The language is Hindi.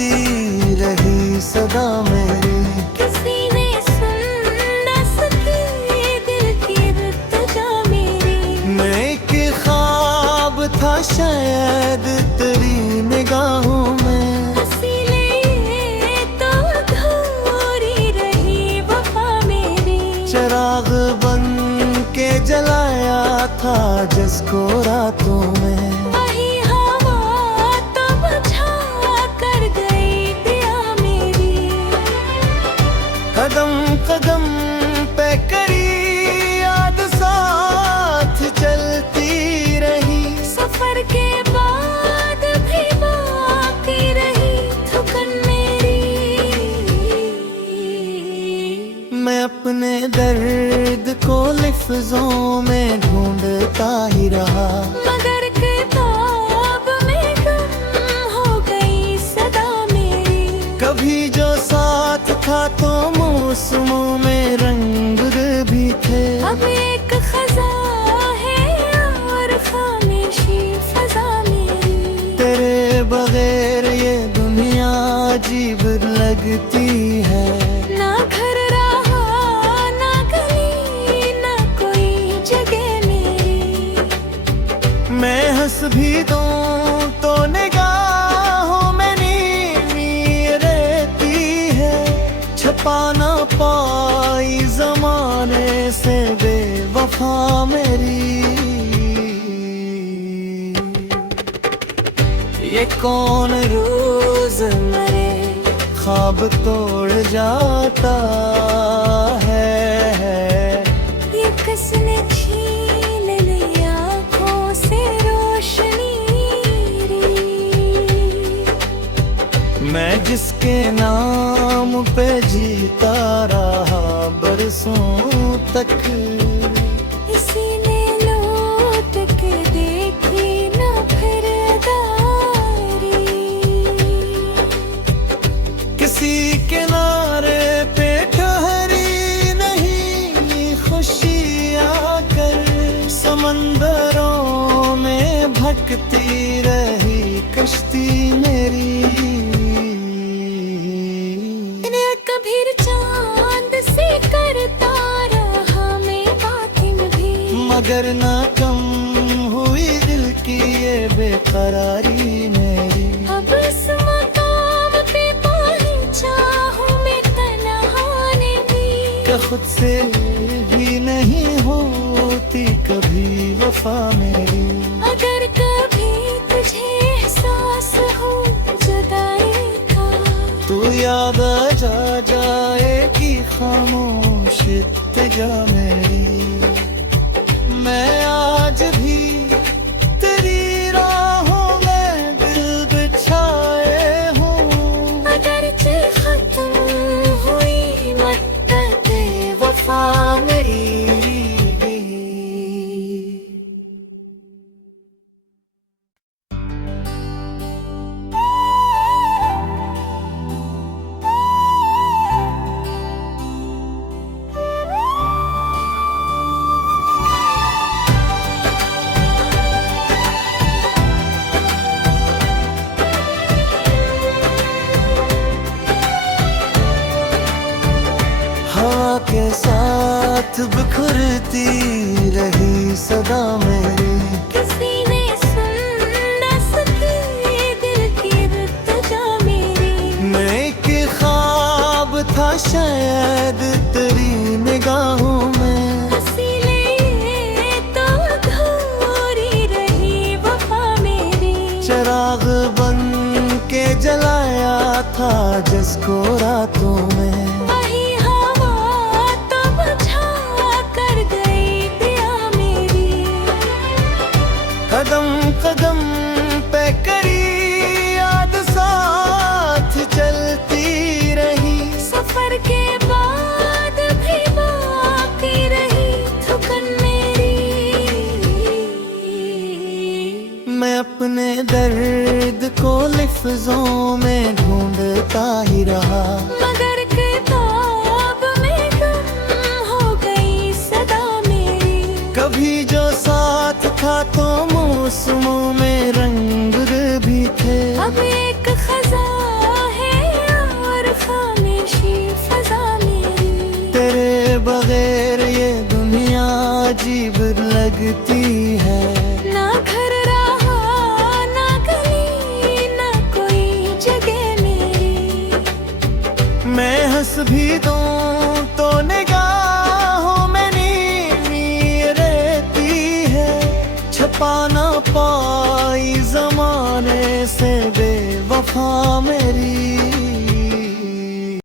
बिखरती रही सदा मेरी। किसी ने सुन न सकी दिल की इल्तिजा मेरी। मैं एक ख्वाब था शायद तेरी निगाहों में, इसीलिए तो अधूरी रही वफा मेरी। चिराग बन के जलाया था जिसको रातों में, वही हवा तो बुझा कर गई पिया मेरी। कदम कदम पे करी याद साथ चलती रही। सफर के बाद भी बाकी रही थकन मेरी। मैं अपने दर्द को लफ्जों में ढूंढता ही रहा, मगर किताब में गुम हो गई सदा मेरी। कभी जो साथ था तो मौसमों में रंग भी थे। अब एक खजा है और खामोशी फजा मेरी। तेरे बगैर ये दुनिया अजीब लगती है। ना घर रहा ना गली ना कोई जगह मेरी। मैं हंस भी दूं तो निगाहों में नीवी रहती है। छपा ना पाई जमाने से बेवफा मेरी। ये कौन रोज मेरे ख्वाब तोड़ जाता है। ये किसने छीन ली आँखों से रोशनी री। मैं जिसके नाम पे जीता रहा बरसों तक, इसी ने लौट के देखी ना फिर अदारी। किसी किनारे पे ठहरी नहीं खुशी आकर। समंदरों में भटकती रही कश्ती मेरी। कभी चांद से करता रहा मैं बातिन भी, मगर ना कम हुई दिल की ये बेकरारी मेरी। अब इस मकाम पे पहुंचा हूँ मैं तन्हाने भी। कि खुद से भी नहीं होती कभी वफा मेरी। अगर कभी तुझे एहसास हो जुदाई का, तू याद आ जाएगी खामोश इत्तिजा मेरी। मैं आज भी तेरी राहों में दिल बिछाए हूँ। अगर खत्म हुई मद्दत वफा मेरी। हवा के साथ बिखरती रही सदा मेरी। किसी ने सुन न सकी दिल की इल्तिजा मेरी। मैं एक ख्वाब था शायद तेरी निगाहों में, इसीलिए तो अधूरी रही वफा मेरी। चिराग बन के जलाया था जिसको रातों में, वही हवा तो बुझा कर गई पिया मेरी। कदम कदम पे करी याद साथ चलती रही। सफर के बाद बगैर ये दुनिया अजीब लगती है। ना घर रहा ना गली ना कोई जगह मेरी। मैं हंस भी दूं